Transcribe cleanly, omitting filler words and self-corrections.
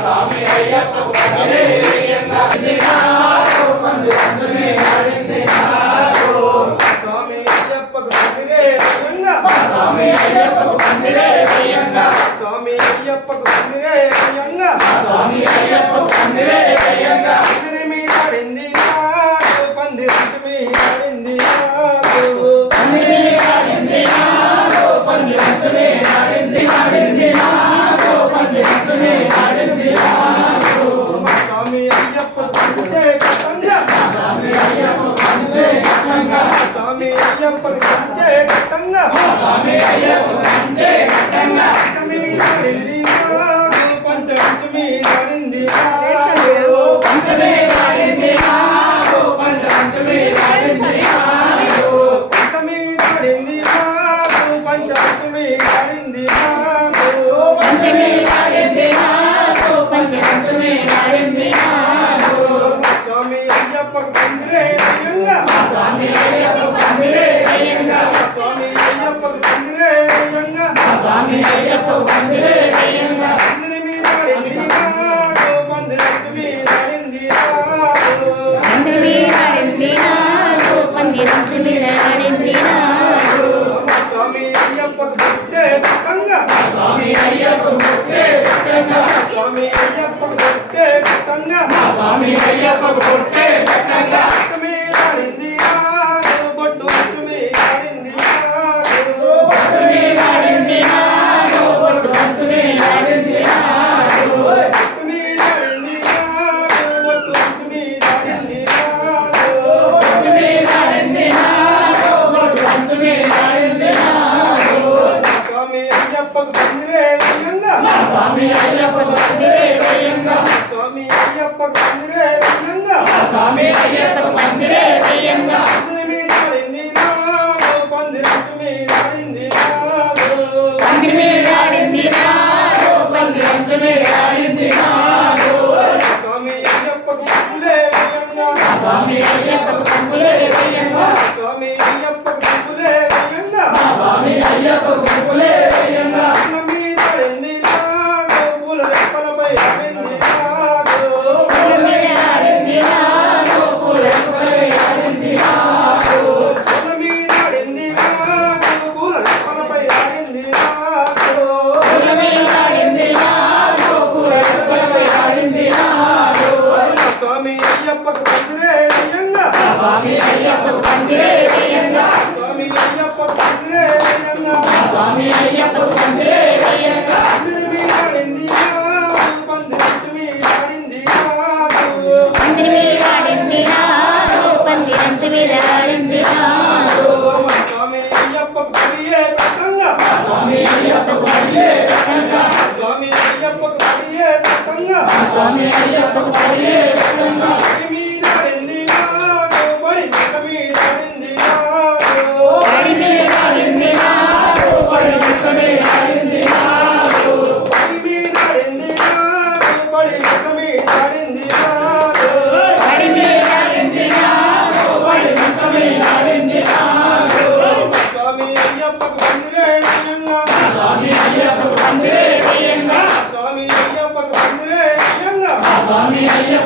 స్వామి అయ్యప్పకు పందిరే వేయంగా పంది పంచమి ఆడిందినారు స్వామి అయ్యప్పకు పందిరే వేయంగా స్వామి అయ్యప్పకు పందిరే వేయంగా స్వామి అయ్యప్పకు పందిరే వేయంగా స్వామి అయ్యప్పకు పందిరే వేయంగా పందిరి మీద ఆడిందినారు పంది పంచమి ఆడిందినారు పందిరి ఆడిందినారు పంది పంచమి ఆడిందినారు పంది పంచమి ఆడిందినారు స్వామి అయ్యప్పకు పంచే కట్టంగా స్వామి అయ్యప్పకు పంచే కట్టంగా స్వామి అయ్యప్పకు పంచే కట్టంగా స్వామి అయ్యప్పకు పంచే కట్టంగా పంచమి ఆడిందినారు పంచమి ఆడిందినారు పంచమి ఆడిందినారు పంచమి ఆడిందినారు పంచమి ఆడిందినారు పంచమి ఆడిందినారు పంచమి ఆడిందినారు పంచమి ఆడిందినారు స్వామి అయ్యప్పకు పందిరే వేయంగా స్వామి అయ్యప్పకు పందిరే వేయంగా స్వామి అయ్యప్పకు పందిరే వేయంగా స్వామి అయ్యప్పకు పందిరే వేయంగా పందిరి మీద ఆడిందినారు పందిరచ్చు మీద ఆడిందినారు పందిరి మీద ఆడిందినారు పందిరచ్చు మీద ఆడిందినారు స్వామి అయ్యప్పకు పుట్టే పట్టంగా స్వామి అయ్యప్పకు పుట్టే పట్టంగా స్వామి అయ్యప్పకు పుట్టే పట్టంగా స్వామి అయ్యప్పకు పుట్టే పట్టంగా మీద ఆడిందినారు బొట్టు మీద ఆడిందినారు బొట్టు మీద ఆడిందినారు బొట్టు మీద ఆడిందినారు బొట్టు మీద ఆడిందినారు బొట్టు మీద ఆడిందినారు బొట్టు మీద ఆడిందినారు బొట్టు మీద ఆడిందినారు స్వామి అయ్యప్పకు పందిరే వేయంగా స్వామి అయ్యప్పకు పందిరే వేయంగా స్వామి అయ్యప్పకు పందిరే వేయంగా స్వామి అయ్యప్పకు పందిరే వేయంగా పందిరి మీద ఆడిందినారు పందిరచ్చు మీద ఆడిందినారు పందిరి మీద ఆడిందినారు పందిరచ్చు మీద ఆడిందినారు స్వామి అయ్యప్పకు పందిరే వేయంగా స్వామి అయ్యప్పకు పందిరే వేయంగా స్వామి అయ్యప్పకు పందిరే వేయంగా స్వామి అయ్యప్పకు పందిరే వేయంగా మీద ఆడిందినారు పూల రెప్పలపై ఆడిందినారు పూల మీద ఆడిందినారు పూల రెప్పలపై ఆడిందినారు పూల మీద ఆడిందినారు పూల రెప్పలపై ఆడిందినారు పూల మీద ఆడిందినారు పూల రెప్పలపై ఆడిందినారు స్వామి అయ్యప్పకు పందిరే వేయంగా స్వామి అయ్యప్పకు పందిరే వేయంగా స్వామి అయ్యప్పకు పందిరే వేయంగా స్వామి అయ్యప్పకు పందిరే వేయంగా పందిరి మీద ఆడిందినారు పందిరచ్చు మీద ఆడిందినారు పందిరి మీద ఆడిందినారు పందిరచ్చు మీద ఆడిందినారు స్వామి అయ్యప్పకు పడియే పట్టంగా స్వామి అయ్యప్పకు పడియే పట్టంగా స్వామి అయ్యప్పకు పడియే పట్టంగా స్వామి అయ్యప్పకు పడియే పట్టంగా పడి మీద ఆడిందినారు పడి మెట్ట మీద ఆడిందినారు పడి మీద ఆడిందినారు పడి మెట్ట మీద ఆడిందినారు పడి మీద ఆడిందినారు పడి మెట్ట మీద ఆడిందినారు పడి మీద ఆడిందినారు పడి మెట్ట మీద ఆడిందినారు స్వామి అయ్యప్పకు పందిరే వేయంగా స్వామి అయ్యప్పకు పందిరే వేయంగా స్వామి అయ్యప్పకు పందిరే వేయంగా స్వామి అయ్యప్పకు